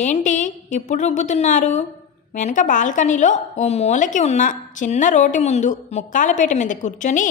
ఏంటి ఇప్పుడు రుబ్బుతున్నారు? వెనక బాల్కనీలో ఓ మూలకి ఉన్న చిన్న రోటి ముందు ముక్కాలపేట మీద కూర్చొని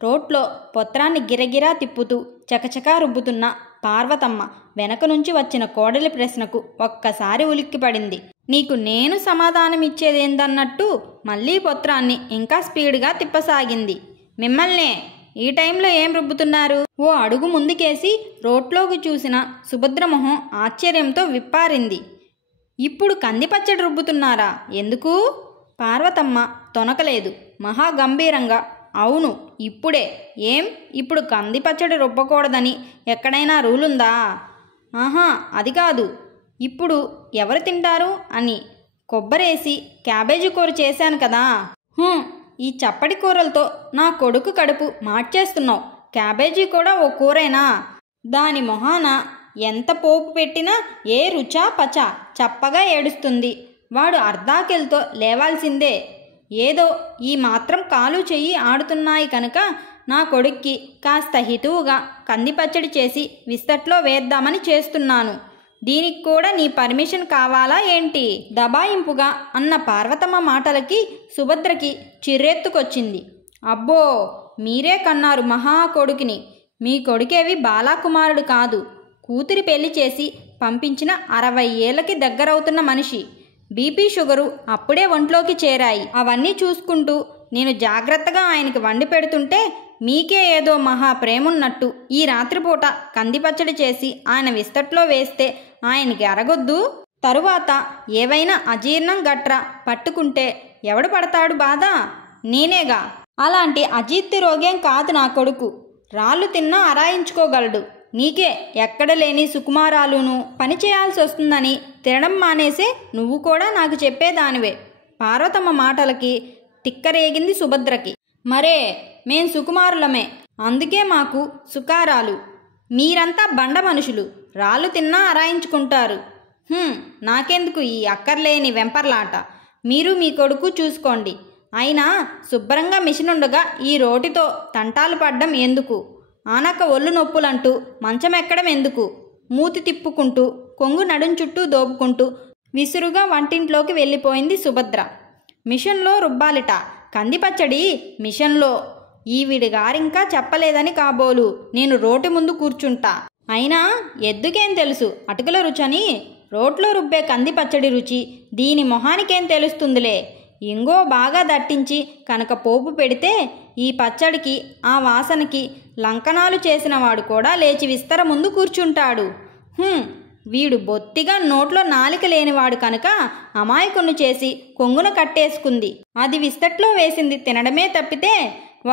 రోట్లో పొత్రాన్ని గిరగిరా తిప్పుతూ చకచకా రుబ్బుతున్న పార్వతమ్మ వెనక నుంచి వచ్చిన కోడలి ప్రశ్నకు ఒక్కసారి ఉలిక్కిపడింది. నీకు నేను సమాధానమిచ్చేదేందన్నట్టు మళ్ళీ పొత్రాన్ని ఇంకా స్పీడ్గా తిప్పసాగింది. మిమ్మల్నే ఈ టైంలో ఏం రుబ్బుతున్నారు? ఓ అడుగు ముందుకేసి రోట్లోకి చూసిన సుభద్రమొహం ఆశ్చర్యంతో విప్పారింది. ఇప్పుడు కందిపచ్చడి రుబ్బుతున్నారా? ఎందుకు? పార్వతమ్మ తొనకలేదు. మహాగంభీరంగా అవును ఇప్పుడే. ఏం ఇప్పుడు కందిపచ్చడి రుబ్బకూడదని ఎక్కడైనా రూలుందా? ఆహా అది కాదు. ఇప్పుడు ఎవరు తింటారు అని. కొబ్బరేసి క్యాబేజీ కూర చేశాను కదా. ఈ చప్పటి కూరలతో నా కొడుకు కడుపు మార్చేస్తున్నావు. క్యాబేజీ కూడా ఓ కూరేనా? దాని మొహాన ఎంత పోపు పెట్టినా ఏ రుచా పచా చప్పగా ఏడుస్తుంది. వాడు అర్ధాకెలతో లేవాల్సిందే. ఏదో ఈ మాత్రం కాలు చెయ్యి ఆడుతున్నాయి కనుక నా కొడుక్కి కాస్త హితువుగా కందిపచ్చడి చేసి విస్తట్లో వేద్దామని చేస్తున్నాను. దీనికి కూడా నీ పర్మిషన్ కావాలా ఏంటి? దబాయింపుగా అన్న పార్వతమ్మ మాటలకి సుభద్రకి చిర్రెత్తుకొచ్చింది. అబ్బో మీరే కన్నారు మహా కొడుకుని. మీ కొడుకేవి బాలాకుమారుడు కాదు. కూతురి పెళ్లి చేసి పంపించిన 60 ఏళ్ళకి దగ్గరవుతున్న మనిషి. బీపీ షుగరు అప్పుడే ఒంట్లోకి చేరాయి. అవన్నీ చూసుకుంటూ నేను జాగ్రత్తగా ఆయనకి వండి పెడుతుంటే మీకే ఏదో మహా ప్రేమున్నట్టు ఈ రాత్రిపూట కందిపచ్చడి చేసి ఆయన విస్తట్లో వేస్తే ఆయనకి అరగొద్దు? తరువాత ఏవైనా అజీర్ణం గట్రా పట్టుకుంటే ఎవడు పడతాడు బాధ? నేనేగా. అలాంటి అజీర్తి రోగేం కాదు నా కొడుకు. రాళ్ళు తిన్నా అరాయించుకోగలడు. నీకే ఎక్కడ లేని సుకుమారాలును పని చేయాల్సి వస్తుందని తినడం మానేసే నువ్వు కూడా నాకు చెప్పేదానివే. పార్వతమ్మ మాటలకి తిక్కరేగింది సుభద్రకి. మరే మేం సుకుమారులమే, అందుకే మాకు సుకారాలు. మీరంతా బండ మనుషులు, రాళ్ళు తిన్నా అరాయించుకుంటారు. నాకెందుకు ఈ అక్కర్లేని వెంపర్లాట? మీరు మీ కొడుకు చూసుకోండి. అయినా శుభ్రంగా మిషనుండగా ఈ రోటితో తంటాలు పడ్డం ఎందుకు? ఆనక ఒళ్ళు నొప్పులంటూ మంచం ఎక్కడం ఎందుకు? మూతి తిప్పుకుంటూ కొంగు నడుం చుట్టూ దోపుకుంటూ విసురుగా వంటింట్లోకి వెళ్ళిపోయింది సుభద్ర. మిషన్లో రుబ్బాలిట కందిపచ్చడి, మిషన్లో. ఈవిడిగారింకా చెప్పలేదని కాబోలు నేను రోటి ముందు కూర్చుంటా. అయినా ఎద్దుకేం తెలుసు అటుకుల రుచని? రోట్లో రుబ్బే కందిపచ్చడి రుచి దీని మొహానికేం తెలుస్తుందిలే. ఇంగో బాగా దట్టించి కనుక పోపు పెడితే ఈ పచ్చడికి ఆ వాసనకి లంకనాలు చేసినవాడు కూడా లేచి విస్తర ముందు కూర్చుంటాడు. వీడు బొత్తిగా నోట్లో నాలిక లేనివాడు కనుక అమాయకుణ్ణి చేసి కొంగున కట్టేసుకుంది. అది విస్తట్లో వేసింది తినడమే తప్పితే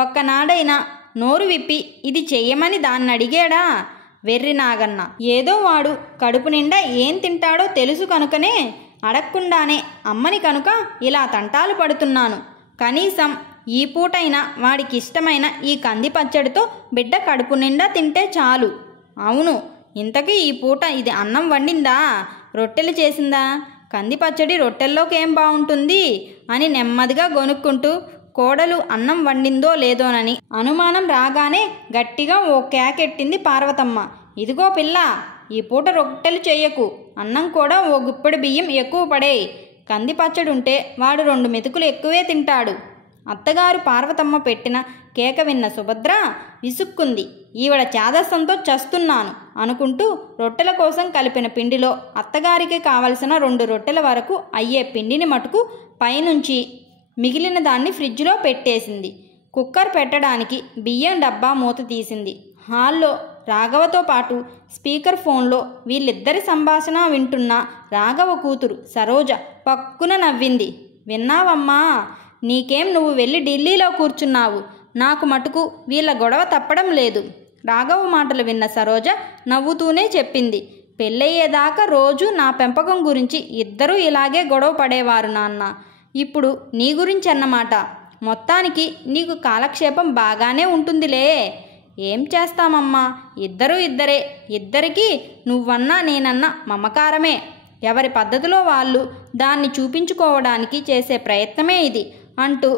ఒక్కనాడైనా నోరు విప్పి ఇది చెయ్యమని దాన్ని అడిగాడా? వెర్రి నాగన్న. ఏదో వాడు కడుపు నిండా ఏం తింటాడో తెలుసు కనుకనే అడగకుండానే అమ్మని కనుక ఇలా తంటాలు పడుతున్నాను. కనీసం ఈ పూటైనా వాడికిష్టమైన ఈ కందిపచ్చడితో బిడ్డ కడుపు నిండా తింటే చాలు. అవును, ఇంతకీ ఈ పూట ఇది అన్నం వండిందా? రొట్టెలు చేసిందా? కందిపచ్చడి రొట్టెల్లోకి ఏం బాగుంటుంది అని నెమ్మదిగా గొనుక్కుంటూ కోడలు అన్నం వండిందో లేదోనని అనుమానం రాగానే గట్టిగా ఓ కేకెట్టింది పార్వతమ్మ. ఇదిగో పిల్ల, ఈ పూట రొట్టెలు చెయ్యకు. అన్నం కూడా ఓ గుప్పెడు బియ్యం ఎక్కువ పడే. కందిపచ్చడి ఉంటే వాడు 2 మెతుకులు ఎక్కువే తింటాడు. అత్తగారు పార్వతమ్మ పెట్టిన కేక విన్న సుభద్ర విసుక్కుంది. ఈవిడ చాదస్తంతో చస్తున్నాను అనుకుంటూ రొట్టెల కోసం కలిపిన పిండిలో అత్తగారికి కావలసిన 2 రొట్టెల వరకు అయ్యే పిండిని మటుకు పైనుంచి మిగిలిన దాన్ని ఫ్రిడ్జ్లో పెట్టేసింది. కుక్కర్ పెట్టడానికి బియ్యం డబ్బా మూత తీసింది. హాల్లో రాఘవతో పాటు స్పీకర్ ఫోన్లో వీళ్ళిద్దరి సంభాషణ వింటున్న రాఘవ కూతురు సరోజ పక్కున నవ్వింది. విన్నావమ్మా? నీకేం నువ్వు వెళ్ళి ఢిల్లీలో కూర్చున్నావు. నాకు మటుకు వీళ్ళ గొడవ తప్పడం లేదు. రాఘవ మాటలు విన్న సరోజ నవ్వుతూనే చెప్పింది. పెళ్ళయ్యేదాకా రోజు నా పెంపకం గురించి ఇద్దరూ ఇలాగే గొడవ పడేవారు నాన్న. ఇప్పుడు నీ గురించి అన్నమాట. మొత్తానికి నీకు కాలక్షేపం బాగానే ఉంటుందిలే. ఏం చేస్తామమ్మా, ఇద్దరూ ఇద్దరే. ఇద్దరికీ నువ్వన్నా నేనన్నా మమకారమే. ఎవరి పద్ధతిలో వాళ్ళు దాన్ని చూపించుకోవడానికి చేసే ప్రయత్నమే ఇది అంటూ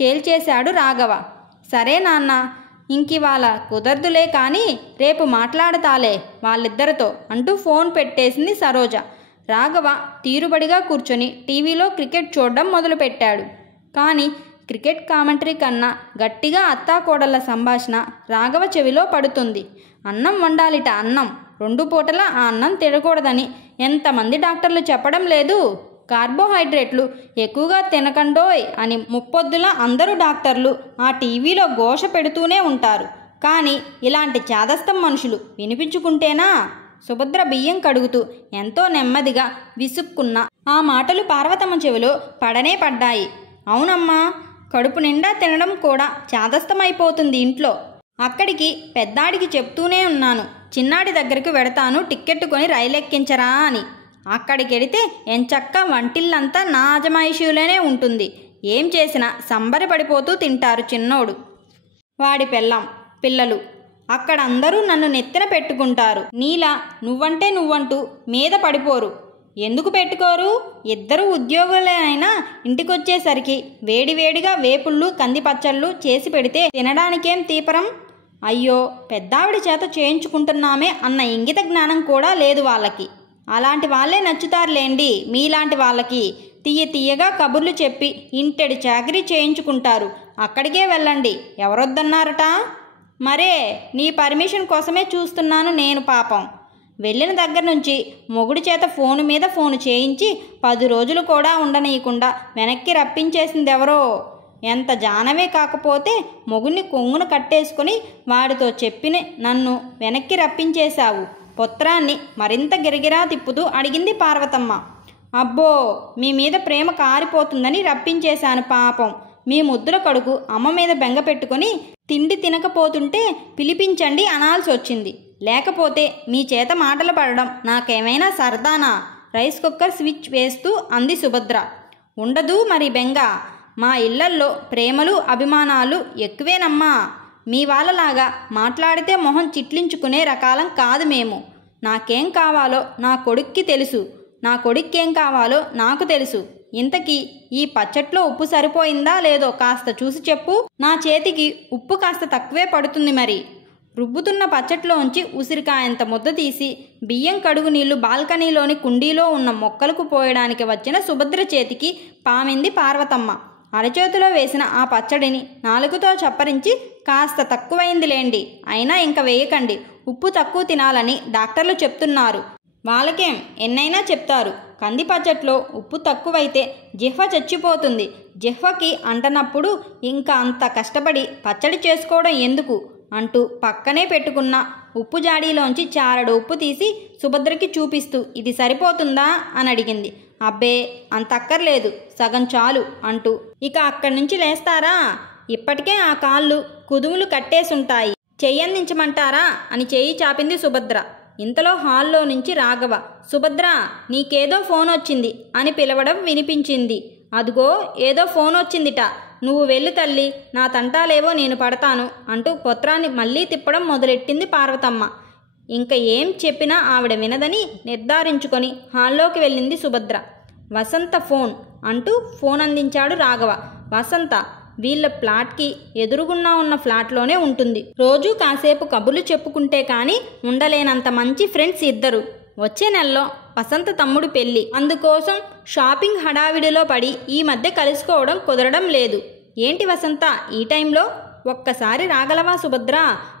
చేల్చేశాడు రాఘవ. సరే నాన్న, ఇంకివాళ కుదరదులే కానీ రేపు మాట్లాడతాలే వాళ్ళిద్దరితో అంటూ ఫోన్ పెట్టేసింది సరోజ. రాఘవ తీరుబడిగా కూర్చొని టీవీలో క్రికెట్ చూడడం మొదలుపెట్టాడు. కానీ క్రికెట్ కామెంటరీ కన్నా గట్టిగా అత్తాకోడళ్ళ సంభాషణ రాఘవ చెవిలో పడుతుంది. అన్నం వండాలిట, అన్నం 2 పూటలా ఆ అన్నం తినకూడదని ఎంతమంది డాక్టర్లు చెప్పడం లేదు? కార్బోహైడ్రేట్లు ఎక్కువగా తినకండోయ్ అని ముప్పొద్దులా అందరూ డాక్టర్లు ఆ టీవీలో ఘోష పెడుతూనే ఉంటారు. కానీ ఇలాంటి చాదస్తం మనుషులు వినిపించుకుంటేనా? సుభద్ర బియ్యం కడుగుతూ ఎంతో నెమ్మదిగా విసుక్కున్న ఆ మాటలు పార్వతమ్మ చెవిలో పడనే పడ్డాయి. అవునమ్మా, కడుపు నిండా తినడం కూడా చాదస్తమైపోతుంది ఇంట్లో. అక్కడికి పెద్దాడికి చెప్తూనే ఉన్నాను, చిన్నాడి దగ్గరికి వెడతాను, టిక్కెట్టు కొని రైలెక్కించరా అని. అక్కడికెడితే ఎంచక్కా వంటిల్లంతా నా అజమాయిషీలోనే ఉంటుంది. ఏం చేసినా సంబరపడిపోతూ తింటారు చిన్నోడు, వాడి పెళ్ళాం, పిల్లలు. అక్కడ అందరూ నన్ను నెత్తిన పెట్టుకుంటారు. నీలా నువ్వంటూ మీద పడిపోరు. ఎందుకు పెట్టుకోరు? ఇద్దరు ఉద్యోగులైనా ఇంటికొచ్చేసరికి వేడివేడిగా వేపుళ్ళు కందిపచ్చళ్ళు చేసి పెడితే తినడానికేం తీపరం? అయ్యో, పెద్దావిడ చేత చేయించుకుంటున్నామే అన్న ఇంగిత జ్ఞానం కూడా లేదు వాళ్ళకి. అలాంటి వాళ్ళే నచ్చుతారులేండి మీలాంటి వాళ్ళకి. తీయగా కబుర్లు చెప్పి ఇంటెడి చాకరీ చేయించుకుంటారు. అక్కడికే వెళ్ళండి, ఎవరొద్దన్నారట? మరే నీ పర్మిషన్ కోసమే చూస్తున్నాను నేను. పాపం వెళ్ళిన దగ్గర నుంచి మొగుడి చేత ఫోను మీద ఫోను చేయించి 10 రోజులు కూడా ఉండనీయకుండా వెనక్కి రప్పించేసిందెవరో. ఎంత జానవే కాకపోతే మొగుడిని కొంగును కట్టేసుకుని వాడితో చెప్పిన నన్ను వెనక్కి రప్పించేశావు. పుత్రాన్ని మరింత గిరగిరా తిప్పుతూ అడిగింది పార్వతమ్మ. అబ్బో, మీ మీద ప్రేమ కారిపోతుందని రప్పించేశాను. పాపం మీ ముద్దుల కొడుకు అమ్మ మీద బెంగ పెట్టుకుని తిండి తినకపోతుంటే పిలిపించండి అనాల్సి వచ్చింది. లేకపోతే మీ చేత మాటలు పడడం నాకేమైనా సరదానా? రైస్ కుక్కర్ స్విచ్ వేస్తూ అంది సుభద్ర. ఉండదు మరి బెంగ. మా ఇళ్లల్లో ప్రేమలు అభిమానాలు ఎక్కువేనమ్మా. మీ వాళ్ళలాగా మాట్లాడితే మొహం చిట్లించుకునే రకాలం కాదు మేము. నాకేం కావాలో నా కొడుక్కి తెలుసు, నా కొడుక్కేం కావాలో నాకు తెలుసు. ఇంతకీ ఈ పచ్చట్లో ఉప్పు సరిపోయిందా లేదో కాస్త చూసి చెప్పు. నా చేతికి ఉప్పు కాస్త తక్కువే పడుతుంది మరి. రుబ్బుతున్న పచ్చట్లోంచి ఉసిరికాయంత ముద్ద తీసి బియ్యం కడుగు నీళ్లు బాల్కనీలోని కుండీలో ఉన్న మొక్కలకు పోయడానికి వచ్చిన సుభద్ర చేతికి పామింది పార్వతమ్మ. అరచేతిలో వేసిన ఆ పచ్చడిని నాలుగుతో చప్పరించి, కాస్త తక్కువైందిలేండి, అయినా ఇంక వేయకండి, ఉప్పు తక్కువ తినాలని డాక్టర్లు చెప్తున్నారు. వాళ్ళకేం ఎన్నైనా చెప్తారు. కంది పచ్చట్లో ఉప్పు తక్కువైతే జిహ్వ చచ్చిపోతుంది. జిహ్వకి అంటనప్పుడు ఇంకా అంత కష్టపడి పచ్చడి చేసుకోవడం ఎందుకు అంటూ పక్కనే పెట్టుకున్న ఉప్పు జాడీలోంచి చారడు ఉప్పు తీసి సుభద్రకి చూపిస్తూ ఇది సరిపోతుందా అని అడిగింది. అబ్బే, అంత అక్కర్లేదు, సగం చాలు అంటూ ఇక అక్కడి నుంచి లేస్తారా? ఇప్పటికే ఆ కాళ్ళు కుదుములు కట్టేసుంటాయి, చెయ్యందించమంటారా అని చెయ్యి చాపింది సుభద్ర. ఇంతలో హాల్లో నుంచి రాఘవ, సుభద్ర నీకేదో ఫోన్ వచ్చింది అని పిలవడం వినిపించింది. అదుగో ఏదో ఫోన్ వచ్చిందిట, నువ్వు వెళ్ళు తల్లి, నా తంటాలేవో నేను పడతాను అంటూ పత్రాన్ని మళ్ళీ తిప్పడం మొదలెట్టింది పార్వతమ్మ. ఇంక ఏం చెప్పినా ఆవిడ వినదని నిర్ధారించుకొని హాల్లోకి వెళ్ళింది సుభద్ర. వసంత ఫోన్ అంటూ ఫోన్ అందించాడు రాఘవ. వసంత వీళ్ళ ఫ్లాట్కి ఎదురుగున్నా ఉన్న ఫ్లాట్లోనే ఉంటుంది. రోజూ కాసేపు కబుర్లు చెప్పుకుంటే కానీ ఉండలేనంత మంచి ఫ్రెండ్స్ ఇద్దరు. వచ్చే నెలలో వసంత తమ్ముడు పెళ్ళి, అందుకోసం షాపింగ్ హడావిడిలో పడి ఈ మధ్య కలుసుకోవడం కుదరడం లేదు. ఏంటి వసంత ఈ టైంలో? ఒక్కసారి రాగలవా సుభద్ర?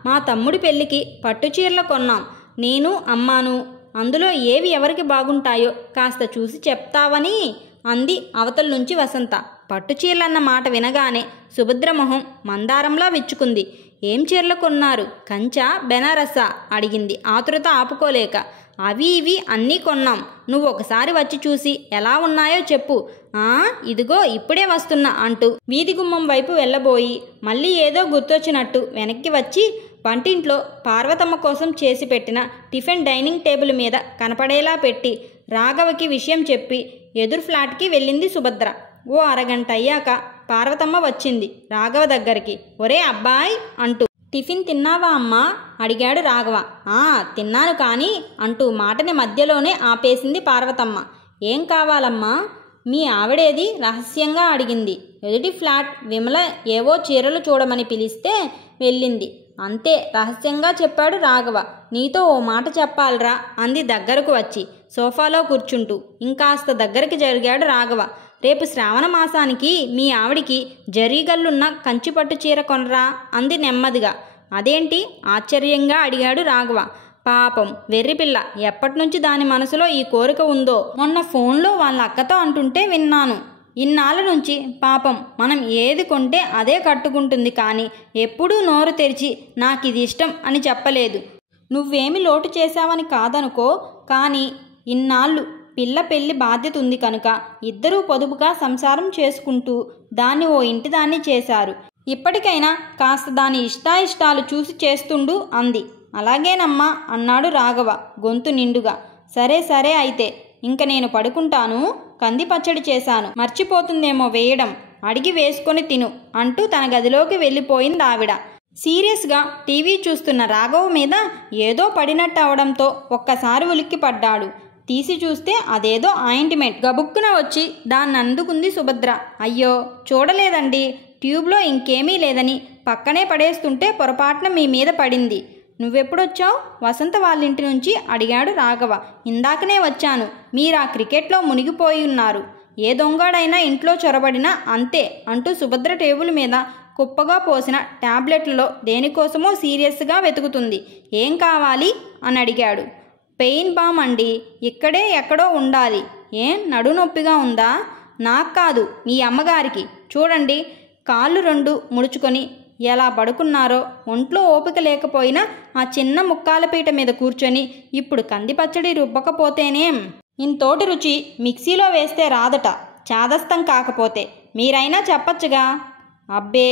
మా తమ్ముడి పెళ్ళికి పట్టుచీరలు కొన్నాం, నేను అమ్మాను. అందులో ఏవి ఎవరికి బాగుంటాయో కాస్త చూసి చెప్తావని అంది అవతల నుంచి వసంత. పట్టుచీరలన్న మాట వినగానే సుభద్ర మొహం మందారంలా విచ్చుకుంది. ఏం చీరలు కొన్నారు? కంచా బెనారసా అడిగింది ఆతురత ఆపుకోలేక. అవి ఇవి అన్నీ కొన్నాం, నువ్వు ఒకసారి వచ్చి చూసి ఎలా ఉన్నాయో చెప్పు. ఇదిగో ఇప్పుడే వస్తున్నా అంటూ వీధి గుమ్మం వైపు వెళ్ళబోయి మళ్ళీ ఏదో గుర్తొచ్చినట్టు వెనక్కి వచ్చి వంటింట్లో పార్వతమ్మ కోసం చేసి పెట్టిన టిఫిన్ డైనింగ్ టేబుల్ మీద కనపడేలా పెట్టి రాఘవకి విషయం చెప్పి ఎదురు ఫ్లాట్కి వెళ్ళింది సుభద్ర. ఓ అరగంట అయ్యాక పార్వతమ్మ వచ్చింది రాఘవ దగ్గరికి. ఒరే అబ్బాయ్ అంటూ, టిఫిన్ తిన్నావా అమ్మా అడిగాడు రాఘవ. తిన్నాను కానీ అంటూ మాటని మధ్యలోనే ఆపేసింది పార్వతమ్మ. ఏం కావాలమ్మా? మీ ఆవిడేది రహస్యంగా అడిగింది. ఎదుటి ఫ్లాట్ విమల ఏవో చీరలు చూడమని పిలిస్తే వెళ్ళింది, అంతే రహస్యంగా చెప్పాడు రాఘవ. నీతో ఓ మాట చెప్పాలరా అంది దగ్గరకు వచ్చి సోఫాలో కూర్చుంటూ. ఇంకాస్త దగ్గరికి జరిగాడు రాఘవ. రేపు శ్రావణ మాసానికి మీ ఆవిడికి జరీగల్లున్న కంచిపట్టు చీర కొనరా అంది నెమ్మదిగా. అదేంటి ఆశ్చర్యంగా అడిగాడు రాఘవ. పాపం వెర్రిపిల్ల, ఎప్పటినుంచి దాని మనసులో ఈ కోరిక ఉందో మొన్న ఫోన్లో వాళ్ళ అక్కతో అంటుంటే విన్నాను. ఇన్నాళ్ళ నుంచి పాపం మనం ఏది కొంటే అదే కట్టుకుంటుంది, కానీ ఎప్పుడూ నోరు తెరిచి నాకిది ఇష్టం అని చెప్పలేదు. నువ్వేమి లోటు చేశావని కాదనుకో, కానీ ఇన్నాళ్ళు పిల్ల పెళ్లి బాధ్యత ఉంది కనుక ఇద్దరూ పొదుపుగా సంసారం చేసుకుంటూ దాన్ని ఓ ఇంటిదాన్ని చేశారు. ఇప్పటికైనా కాస్త దాని ఇష్టాయిష్టాలు చూసి చేస్తుండు అంది. అలాగేనమ్మా అన్నాడు రాఘవ గొంతు నిండుగా. సరే సరే అయితే ఇంక నేను పడుకుంటాను. కంది పచ్చడి చేశాను, మర్చిపోతుందేమో వేయడం, అడిగి వేసుకొని తిను అంటూ తన గదిలోకి వెళ్ళిపోయింది ఆవిడ. సీరియస్గా టీవీ చూస్తున్న రాఘవ మీద ఏదో పడినట్టు అవడంతో ఒక్కసారి ఉలిక్కి పడ్డాడు. తీసి చూస్తే అదేదో ఆయింట్మెంట్. గబుక్కున వచ్చి దాన్ని అందుకుంది సుభద్ర. అయ్యో చూడలేదండి, ట్యూబ్లో ఇంకేమీ లేదని పక్కనే పడేస్తుంటే పొరపాటున మీ మీద పడింది. నువ్వెప్పుడొచ్చావు వసంత వాళ్ళింటి నుంచి అడిగాడు రాఘవ. ఇందాకనే వచ్చాను. మీరా క్రికెట్లో మునిగిపోయి ఉన్నారు. ఏ దొంగడైనా ఇంట్లో చొరబడినా అంతే అంటూ సుభద్ర టేబుల్ మీద కుప్పగా పోసిన టాబ్లెట్లలో దేనికోసమో సీరియస్గా వెతుకుతుంది. ఏం కావాలి అని అడిగాడు. పెయిన్ బామ్ అండి, ఇక్కడే ఎక్కడో ఉండాలి. ఏం నడునొప్పిగా ఉందా? నాకు కాదు, మీ అమ్మగారికి. చూడండి కాళ్ళు రెండు ముడుచుకొని ఎలా పడుకున్నారో. ఒంట్లో ఓపిక లేకపోయినా ఆ చిన్న ముక్కాల పీట మీద కూర్చొని ఇప్పుడు కంది పచ్చడి రుబ్బకపోతేనేం? ఇంతోటి రుచి మిక్సీలో వేస్తే రాదట, చాదస్తం కాకపోతే. మీరైనా చెప్పచ్చుగా. అబ్బే,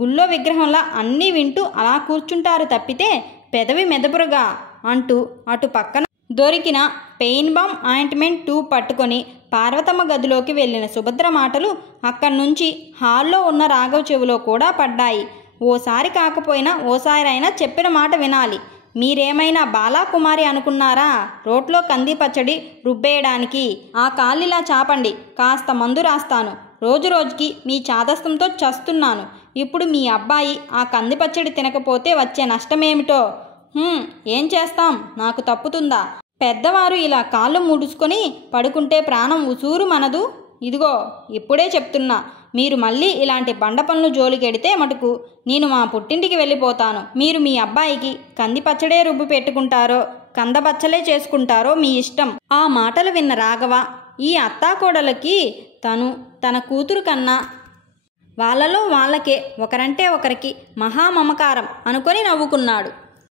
గుళ్ళో విగ్రహంలా అన్నీ వింటూ అలా కూర్చుంటారు తప్పితే పెదవి మెదపురుగా అంటూ అటు పక్కన దొరికిన పెయిన్ బామ్ ఆయింట్మెంట్ ట్యూబ్ పట్టుకొని పార్వతమ్మ గదిలోకి వెళ్ళిన సుభద్ర మాటలు అక్కడి నుంచి హాల్లో ఉన్న రాఘవ చెవిలో కూడా పడ్డాయి. ఓసారి కాకపోయినా ఓసారైనా చెప్పిన మాట వినాలి. మీరేమైనా బాలాకుమారి అనుకున్నారా రోట్లో కంది పచ్చడి రుబ్బేయడానికి? ఆ కాళ్ళిలా చాపండి, కాస్త మందు రాస్తాను. రోజు రోజుకి మీ చాదస్తంతో చస్తున్నాను. ఇప్పుడు మీ అబ్బాయి ఆ కంది పచ్చడి తినకపోతే వచ్చే నష్టమేమిటో. ఏం చేస్తాం, నాకు తప్పుతుందా? పెద్దవారు ఇలా కాళ్ళు ముడుచుకొని పడుకుంటే ప్రాణం ఉసూరు మనదు. ఇదిగో ఇప్పుడే చెప్తున్నా, మీరు మళ్ళీ ఇలాంటి బండ పనులు జోలికెడితే మటుకు నేను మా పుట్టింటికి వెళ్ళిపోతాను. మీరు మీ అబ్బాయికి కంది పచ్చడే రుబ్బు పెట్టుకుంటారో కందబచ్చలే చేసుకుంటారో మీ ఇష్టం. ఆ మాటలు విన్న రాఘవ ఈ అత్తాకోడలకి తన కూతురు కన్నా వాళ్ళలో వాళ్ళకే ఒకరంటే ఒకరికి మహామమకారం అనుకొని నవ్వుకున్నాడు.